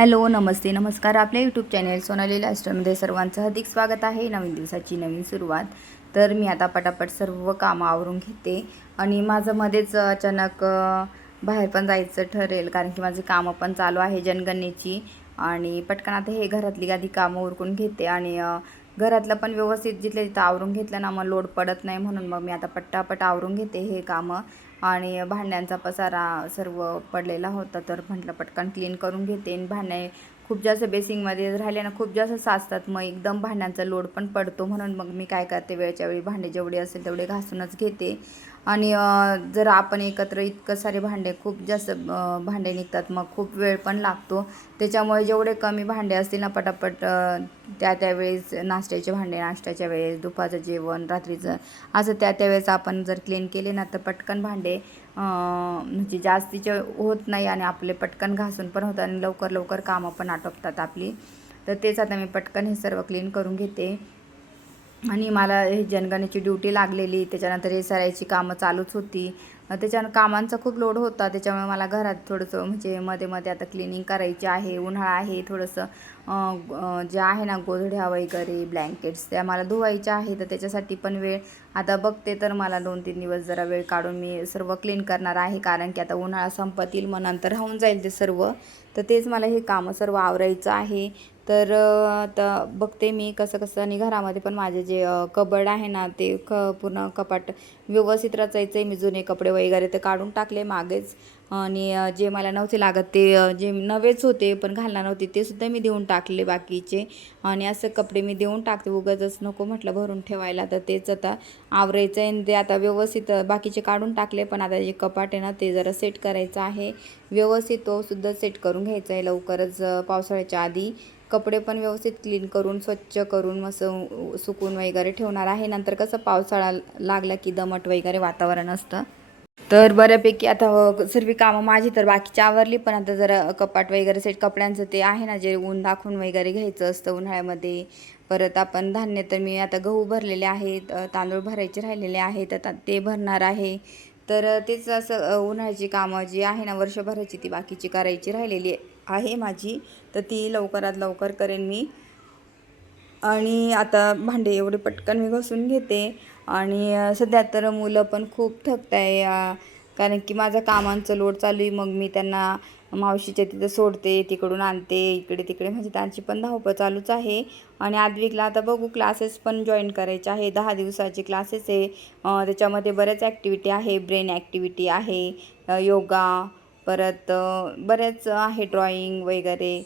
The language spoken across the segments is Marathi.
हॅलो, नमस्ते, नमस्कार. आपल्या यूट्यूब चॅनेल सोनाली लाईफस्टाईलमध्ये सर्वांचं हार्दिक स्वागत आहे. नवीन दिवसाची नवीन सुरुवात. तर मी आता पटापट सर्व कामं आवरून घेते आणि माझं मध्येच अचानक बाहेर पण जायचं ठरेल, कारण की माझी कामं पण चालू आहे जनगणनेची. आणि पटकन आता हे घरातली आधी कामं उरकून घेते आणि घरातलं पण व्यवस्थित जिथल्या तिथं आवरून घेतलं ना, मग लोड पडत नाही. म्हणून मग मी आता पटापट आवरून घेते हे कामं. आणि भांड्यांचा पसारा सर्व पडलेला होता, तर म्हटलं पटकन क्लीन करून घेते. आणि भांडे खूप जास्त बेसिंगमध्ये राहिले ना, खूप जास्त साचतात, मग एकदम भांड्यांचा लोड पण पडतो. म्हणून मग मी काय करते, वेळच्या वेळी भांडे जेवढे असेल तेवढे घासूनच घेते. आणि जर आपण एकत्र इतकं सारे भांडे, खूप जास्त भांडे निघतात, मग खूप वेळ पण लागतो. त्याच्यामुळे जेवढे कमी भांडे असतील ना, पटापट त्यावेळेस नाश्त्याचे भांडे नाश्त्याच्या वेळेस, दुपारचं जेवण, रात्रीचं असं त्यावेळेस आपण जर क्लीन केले ना, तर पटकन भांडे म्हणजे जास्तीचे होत नाही आणि आपले पटकन घासून पण होतात आणि लवकर लवकर कामं पण आटोपतात आपली. तर तेच आता मी पटकन हे सर्व क्लीन करून घेते. आणि मला हे जनगणनेची ड्युटी लागलेली, त्याच्यानंतर हे सरायची कामं चालूच होती. त्याच्यानं कामांचा खूप लोड होता, त्याच्यामुळे मला घरात थोडंसं म्हणजे मध्ये मध्ये आता क्लिनिंग करायची आहे. उन्हाळा आहे, थोडंसं जे आहे ना, गोधड्या वगैरे ब्लँकेट्स त्या मला धुवायच्या आहे. तर त्याच्यासाठी पण वेळ आता बघते, तर मला 2-3 दिवस जरा वेळ काढून मी सर्व क्लीन करणार आहे, कारण की आता उन्हाळा संपत येईल, मग नंतर राहून जाईल ते सर्व. तर तेच मला हे कामं सर्व आवरायचं आहे. तर आता बघते मी कसं कसं. आणि घरामध्ये पण माझे जे कबर्ड आहे ना, ते पूर्ण कपाट व्यवस्थित रचायचं आहे. मी जुने कपडे वगैरे ते काढून टाकले मागेच. आणि जे मला नव्हते लागत ते जे नवेच होते पण घालणार नव्हते, ते सुद्धा मी देऊन टाकले बाकीचे. आणि असं कपडे मी देऊन टाकते, उगाचच नको म्हटलं भरून ठेवायला. तर तेच आता आवरायचं आहे. आणि ते आता व्यवस्थित बाकीचे काढून टाकले, पण आता जे कपाट आहे ना, ते जरा सेट करायचं आहे व्यवस्थित. तो सुद्धा सेट करून घ्यायचा आहे लवकरच, पावसाळ्याच्या आधी. कपडे पण व्यवस्थित क्लीन करून स्वच्छ करून मस्त सुकून वगैरे ठेवणार आहे. नंतर कसं पावसाळा लागला की दमट वगैरे वातावरण असतं. तर बऱ्यापैकी आता सर्व कामं माझी तर बाकीची आवरली, पण आता जरा कपाट वगैरे सेट, कपड्यांचं ते आहे ना, जे ऊन दाखवून वगैरे घ्यायचं असतं उन्हाळ्यामध्ये. परत आपण धान्य, तर मी आता गहू भरलेले आहेत, तांदूळ भरायचे राहिलेले आहेत, आता ते भरणार आहे. तर तेच असं उन्हाळ्याची कामं जी आहे ना वर्षभराची, ती बाकीची करायची राहिलेली आहे माझी. तर ती लवकरात लवकर करेन मी. आणि आता भांडे एवढे पटकन मी घासून घेते. आणि सध्या तर मुलं पण खूप थकत आहे, कारण की माझं कामांचं लोड चालू आहे. मग मी त्यांना मावशीच्या तिथं सोडते, तिकडून आणते, इकडे तिकडे, म्हणजे त्यांची पण धावपळ चालूच आहे. आणि आद्विकला आता बघू, क्लासेस पण जॉईन करायचे आहे. 10 दिवसाचे क्लासेस आहे. त्याच्यामध्ये बऱ्याच ॲक्टिव्हिटी आहे, ब्रेन ॲक्टिव्हिटी आहे, योगा, परत बऱ्याच आहे, ड्रॉइंग वगैरे,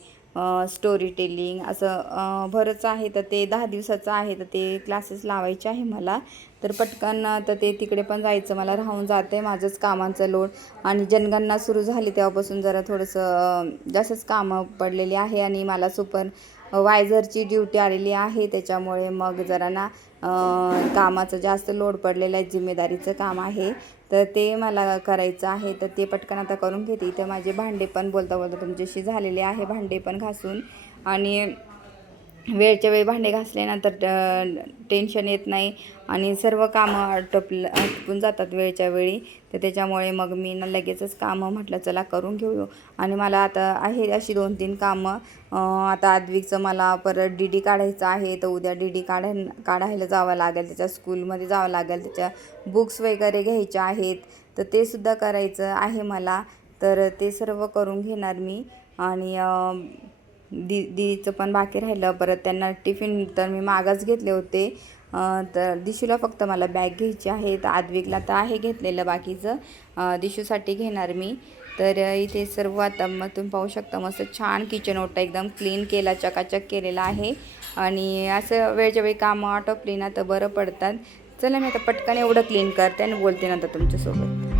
स्टोरी टेलिंग, असं बरंच आहे. तर ते 10 दिवसाचं आहे, तर ते क्लासेस लावायचे आहे मला. तर पटकन तर ते तिकडे पण जायचं, मला राहून जाते माझंच कामांचं लोड. आणि जनगणना सुरू झाली तेव्हापासून जरा थोडंसं जास्तच कामं पडलेली आहे. आणि मला सुपरवायझरची ड्युटी आलेली आहे, त्याच्यामुळे मग जरा ना कामाचं जास्त लोड पडलेलं आहे, जिम्मेदारीचं काम आहे. तर ते मला करायचं आहे, तर ते पटकन आता करून घेते. इथे माझे भांडे पण बोलता बोलता तुमच्याशी झालेले आहे, भांडे पण घासून. आणि वेळच्या वेळी भांडे घासल्यानंतर टेन्शन येत नाही आणि सर्व कामं आटपून जातात वेळच्या वेळी. तर त्याच्यामुळे मग मी ना लगेचच कामं म्हटलं चला करून घेऊ. आणि मला आता आहे अशी 2-3 कामं. आता आद्विकचं मला परत डी डी काढायचं आहे, तर उद्या डी डी काढायला जावं लागेल, त्याच्या स्कूलमध्ये जावं लागेल, त्याच्या बुक्स वगैरे घ्यायच्या आहेत, तर ते सुद्धा करायचं आहे मला. तर ते सर्व करून घेणार मी. आणि दीदीचं पण बाकी राहिलं. परत त्यांना टिफिन तर मी मागच घेतले होते. तर दिशूला फक्त मला बॅग घ्यायची आहे, तर आद्विकला तर आहे घेतलेलं, बाकीचं दिशूसाठी घेणार मी. तर इथे सर्व आता मग तुम्ही पाहू शकता, मस्त छान किचन ओटा एकदम क्लीन केला, चकाचक केलेला आहे. आणि असं वेळच्या वेळी कामं आटोपली ना तर बरं पडतात. चला मी आता पटकन एवढं क्लीन करते आणि बोलते नंतर तुमच्यासोबत.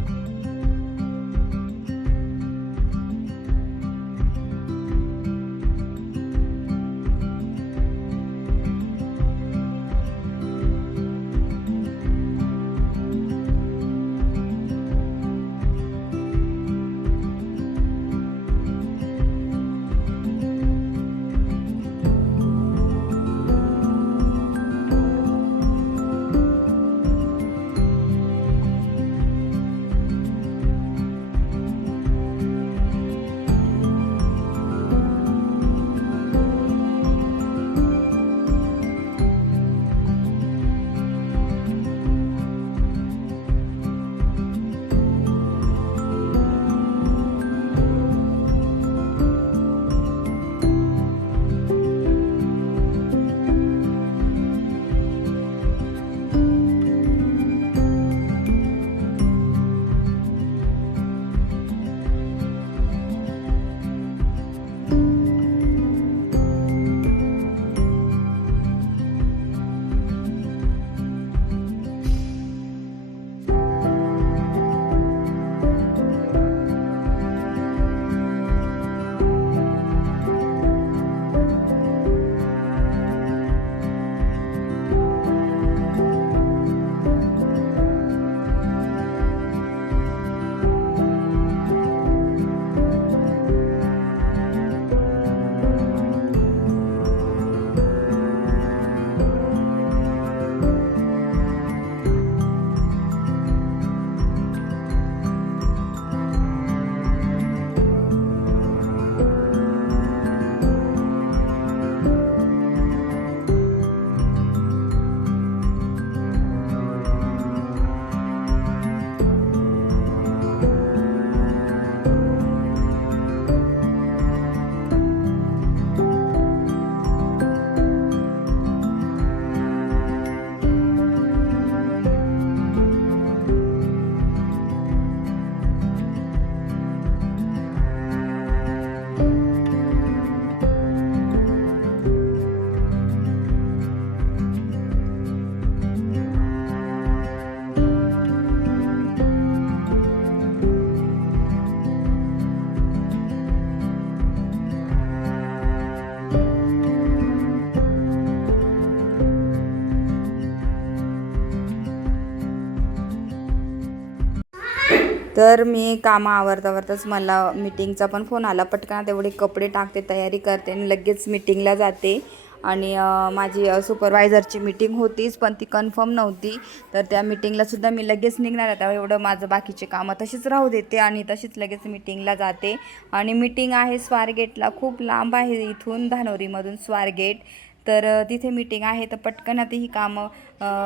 तर मी कामं आवरताच मला मीटिंगचा पण फोन आला. पटकन तेवढे कपडे टाकते, तयारी करते आणि लगेच मीटिंगला जाते. आणि माझी सुपरवायझरची मीटिंग होतीच, पण ती कन्फर्म नव्हती. तर त्या मीटिंगलासुद्धा मी लगेच निघणार आहे. त्यामुळे एवढं माझं बाकीचे कामं तशीच राहू देते आणि तशीच लगेच मीटिंगला जाते. आणि मीटिंग आहे स्वारगेटला, खूप लांब आहे इथून, धानोरीमधून स्वारगेट. तर तिथे मीटिंग आहे. तर पटकन आता ही कामं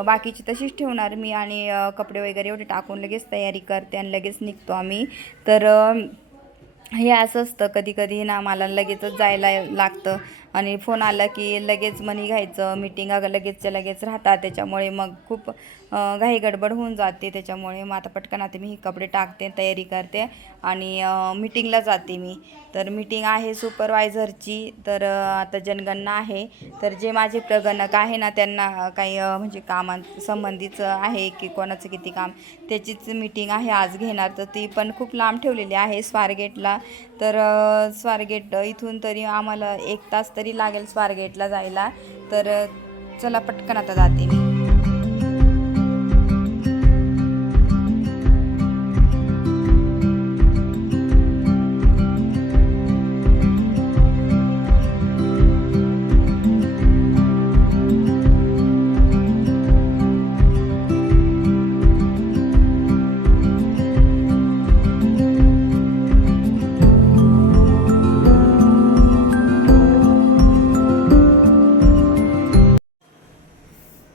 बाकीची तशीच ठेवणार मी आणि कपडे वगैरे एवढे टाकून लगेच तयारी करते आणि लगेच निघतो आम्ही. तर हे असं असतं कधी कधी ना, मला लगेचच जायला लागतं आणि फोन आला की लगेच निघायचं. मीटिंगा लगेचच्या लगेच राहतात, त्याच्यामुळे मग खूप घाई गडबड होऊन जाते. त्याच्यामुळे मग आता पटकन आता मी ही कपडे टाकते, तयारी करते आणि मीटिंगला जाते मी. तर मीटिंग आहे सुपरवायझरची. तर आता जनगणना आहे. तर जे माझे प्रगणक आहे ना, त्यांना काही म्हणजे कामांसंबंधीच आहे की कोणाचं किती काम, त्याचीच मीटिंग आहे आज घेणार. तर ती पण खूप लांब ठेवलेली आहे स्वारगेटला. तर स्वारगेट इथून तरी आम्हाला 1 तास तरी लागेल स्वारगेटला जायला. तर चला पटकन आता जाते मी.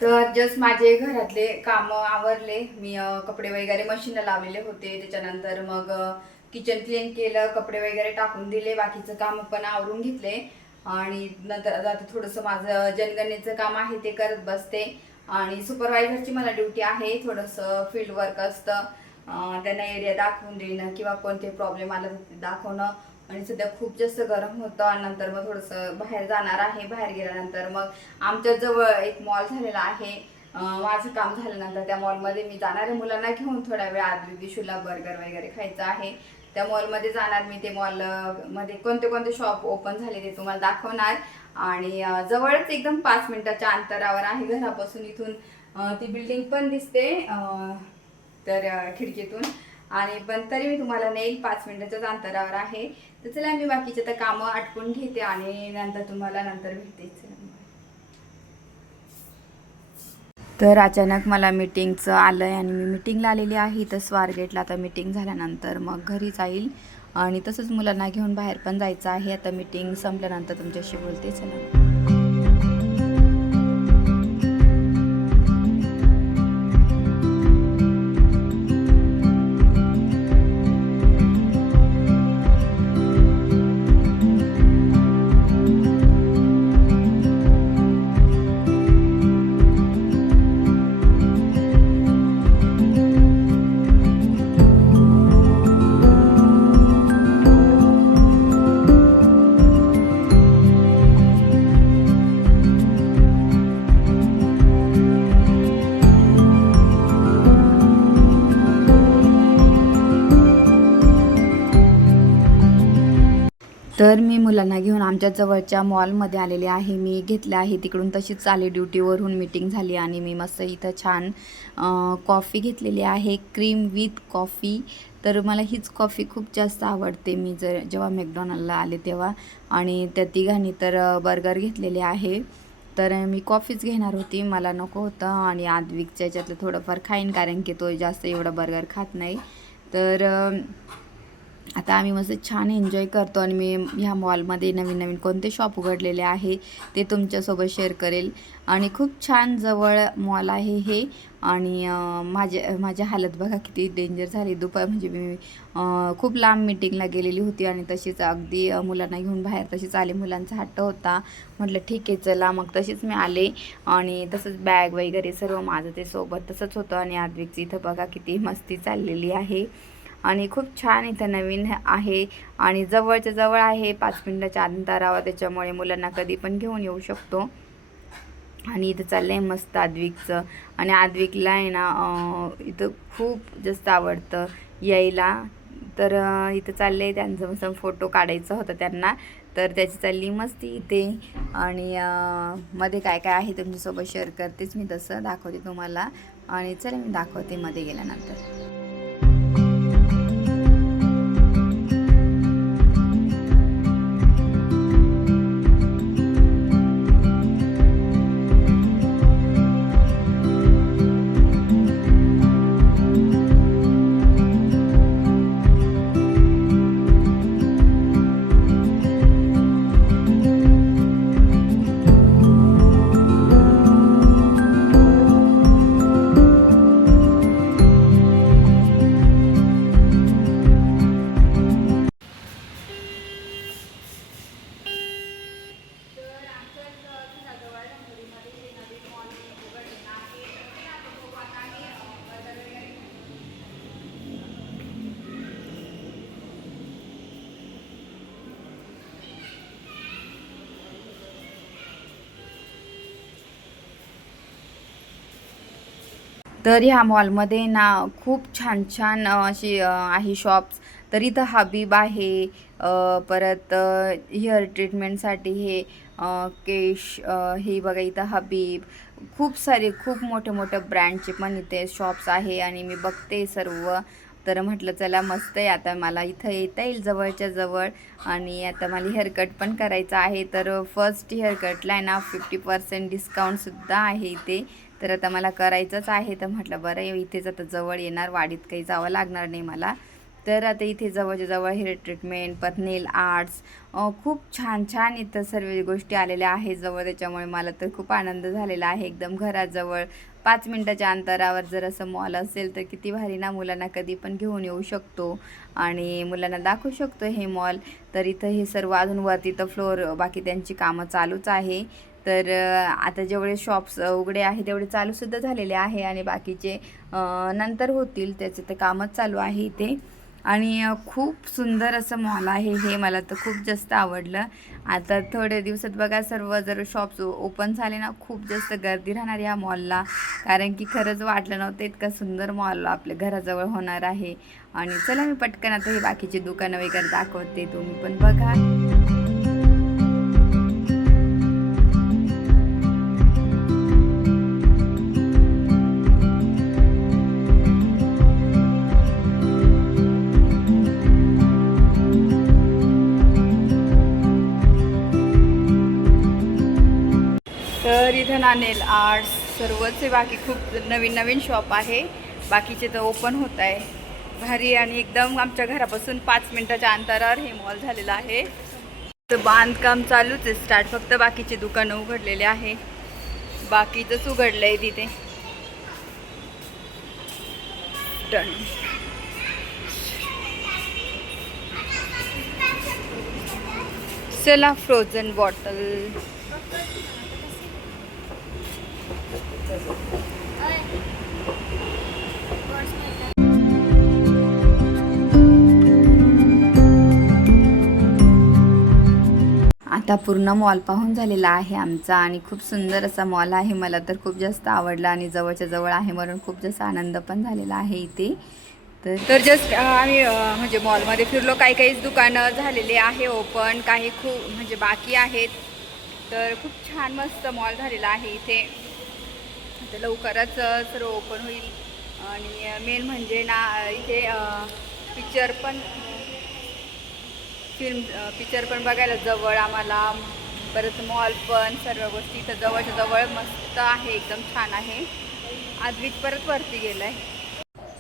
तर जस्ट माझे घरातले कामं आवरले. मी कपडे वगैरे मशीनला लावलेले होते. त्याच्यानंतर मग किचन क्लीन केलं, कपडे वगैरे टाकून दिले, बाकीचं काम पण आवरून घेतले. आणि नंतर आता थोडंसं माझं जनगणनेचं काम आहे ते करत बसते. आणि सुपरवायझरची मला ड्युटी आहे, थोडंसं फील्ड वर्क असतं. त्यांना एरिया दाखवून देणं किंवा कोणते प्रॉब्लेम आला तर ते दाखवणं. आणि सध्या खूप जास्त गरम होतं आणि नंतर मग थोडंसं बाहेर जाणार आहे. बाहेर गेल्यानंतर मग आमच्या जवळ एक मॉल झालेला आहे. माझं काम झाल्यानंतर त्या मॉलमध्ये मी जाणार आहे. मुलांना घेऊन थोड्या वेळ आधी दिशूला बर्गर वगैरे खायचं आहे. त्या मॉलमध्ये जाणार मी. ते मॉलमध्ये कोणते कोणते शॉप ओपन झाले ते तुम्हाला दाखवणार. आणि जवळच एकदम 5 मिनिटाच्या अंतरावर आहे घरापासून. इथून ती बिल्डिंग पण दिसते तर खिडकीतून. आणि पण तरी मी तुम्हाला नेईल, 5 मिनिटाच्याच अंतरावर आहे. तर चला मी बाकीचे तर कामं आटपून घेते आणि नंतर तुम्हाला भेटते. तर अचानक मला मीटिंगचं आलं आहे आणि मी मीटिंगला आलेली आहे. तर स्वारगेटला आता मीटिंग झाल्यानंतर मग घरी जाईल आणि तसंच मुलांना घेऊन बाहेर पण जायचं आहे. आता मीटिंग संपल्यानंतर तुमच्याशी बोलते. चला. तर मी मुलांना घेऊन आमच्या जवळच्या मॉलमध्ये आलेले आहे. मी घेतले आहे तिकडून, तशीच आले ड्युटीवरून. मीटिंग झाली आणि मी मस्त इथं छान कॉफी घेतलेली आहे, क्रीम विथ कॉफी. तर मला हीच कॉफी खूप जास्त आवडते. मी जेव्हा मॅकडॉनल्डला आले तेव्हा. आणि त्या तिघांनी तर बर्गर घेतलेले आहे. तर मी कॉफीच घेणार होती, मला नको होतं. आणि आद्विकच्या याच्यातलं थोडंफार खाईन, कारण की तो जास्त एवढा बर्गर खात नाही. तर आता आम्ही मस्त छान एन्जॉय करतो. आणि मी ह्या मॉलमध्ये नवीन नवीन कोणते शॉप उघडलेले आहे ते तुमच्यासोबत शेअर करेल. आणि खूप छान जवळ मॉल आहे हे. आणि माझ्या हालत बघा किती डेंजर झाली. म्हणजे मी खूप लांब मीटिंगला गेलेली होती आणि तशीच अगदी मुलांना घेऊन बाहेर तशीच आले. मुलांचा हट्ट होता, म्हटलं ठीक आहे चला. मग तशीच मी आले आणि तसंच बॅग वगैरे सर्व माझं ते सोबत तसंच होतं. आणि आद्विकची इथं बघा किती मस्ती चाललेली आहे. आणि खूप छान इथं नवीन आहे आणि जवळच्या जवळ आहे, 5 मिनिटाच्या अंतरावर. त्याच्यामुळे मुलांना कधी पण घेऊन येऊ शकतो. आणि इथं चाललं आहे मस्त आद्विकचं. आणि आद्विकला आहे ना इथं खूप जास्त आवडतं यायला. तर इथं चाललं आहे त्यांचं मस्त फोटो काढायचा होता त्यांना. तर त्याची चालली मस्ती इथे. आणि मध्ये काय काय आहे तुमच्यासोबत शेअर करतेच मी, तसं दाखवते तुम्हाला. आणि चला मी दाखवते मध्ये गेल्यानंतर. तर ह्या मॉलमध्ये ना खूप छान छान अशी आहे शॉप्स. तर इथं हबीब आहे, परत हेअर ट्रीटमेंटसाठी हे केश, हे बघा इथं हबीब. खूप सारे खूप मोठे मोठे ब्रँडचे पण इथे शॉप्स आहे आणि मी बघते सर्व. तर म्हटलं चला मस्त आहे, आता मला इथं येता येईल जवळच्या जवळ. आणि आता मला हेअरकट पण करायचं आहे. तर फर्स्ट हेअरकटला आहे ना 50% डिस्काउंटसुद्धा आहे इथे. तर आता मला करायचंच आहे. तर म्हटलं बरं इथेच आता जवळ येणार, वाडीत काही जावं लागणार नाही मला. तर आता इथे जवळच्या जवळ हेअर ट्रीटमेंट, परत नेल आर्ट्स, खूप छान छान इथं सर्व गोष्टी आलेल्या आहेत जवळ. त्याच्यामुळे मला तर खूप आनंद झालेला आहे. एकदम घराजवळ 5 मिनटाच्या अंतरावर जर असं मॉल असेल तर किती भारी ना. मुलांना कधी पण घेऊन येऊ शकतो आणि मुलांना दाखवू शकतो हे मॉल. तर इथं हे सर्व अजून वरती तर फ्लोअर बाकी त्यांची कामं चालूच आहे. तर आता जेवढे शॉप्स उघडे आहे तेवढे चालूसुद्धा झालेले आहे आणि बाकीचे नंतर होतील, त्याचं ते कामच चालू आहे इथे. आणि खूप सुंदर असं मॉल आहे हे, मला तर खूप जास्त आवडलं. आता थोड्या दिवसात बघा सर्व जर शॉप्स ओपन झाले ना, खूप जास्त गर्दी राहणार या मॉलला. कारण की खरंच वाटलं नव्हतं इतका सुंदर मॉल आपल्या घराजवळ होणार आहे. आणि चला मी पटकन आता हे बाकीचे दुकानं वगैरे दाखवते, तुम्ही पण बघा. तर इथं ना नेल आर्ट्स सर्वच आहे, बाकी खूप नवीन नवीन शॉप आहे. बाकीचे तर ओपन होत आहे. भारी आणि एकदम आमच्या घरापासून 5 मिनटाच्या अंतरावर हे मॉल झालेलं आहे. तर बांधकाम चालूच आहे स्टार्ट, फक्त बाकीचे दुकानं उघडलेले आहे. बाकीचंच उघडलं आहे तिथे. डन. चला फ्रोझन बॉटल. आता पूर्ण मॉल पाहून झालेला आहे आमचा आणि खूप सुंदर असा मॉल आहे. मला तर खूप जास्त आवडला आणि जवळच्या जवळ आहे म्हणून खूप जास्त आनंद पण झालेला आहे इथे. तर जस्ट आम्ही म्हणजे मॉलमध्ये फिरलो. काही काहीच दुकानं झालेले आहे ओपन, काही खूप म्हणजे बाकी आहेत. तर खूप छान मस्त मॉल झालेला आहे इथे. तर लवकरच सर्व ओपन होईल. आणि मेन म्हणजे ना इथे पिक्चर पण बघायला जवळ आम्हाला. परत मॉल पण सर्व गोष्टी इथं जवळच्या जवळ मस्त आहे, एकदम छान आहे. आद्विक परत वरती गेलाय.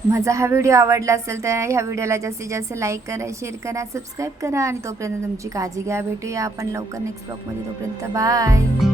माझा हा व्हिडिओ आवडला असेल तर ह्या व्हिडिओला जास्तीत जास्त लाईक करा, शेअर करा, सबस्क्राईब करा आणि तोपर्यंत तुमची काळजी घ्या. भेटूया आपण लवकर नेक्स्ट ब्लॉगमध्ये. तोपर्यंत बाय.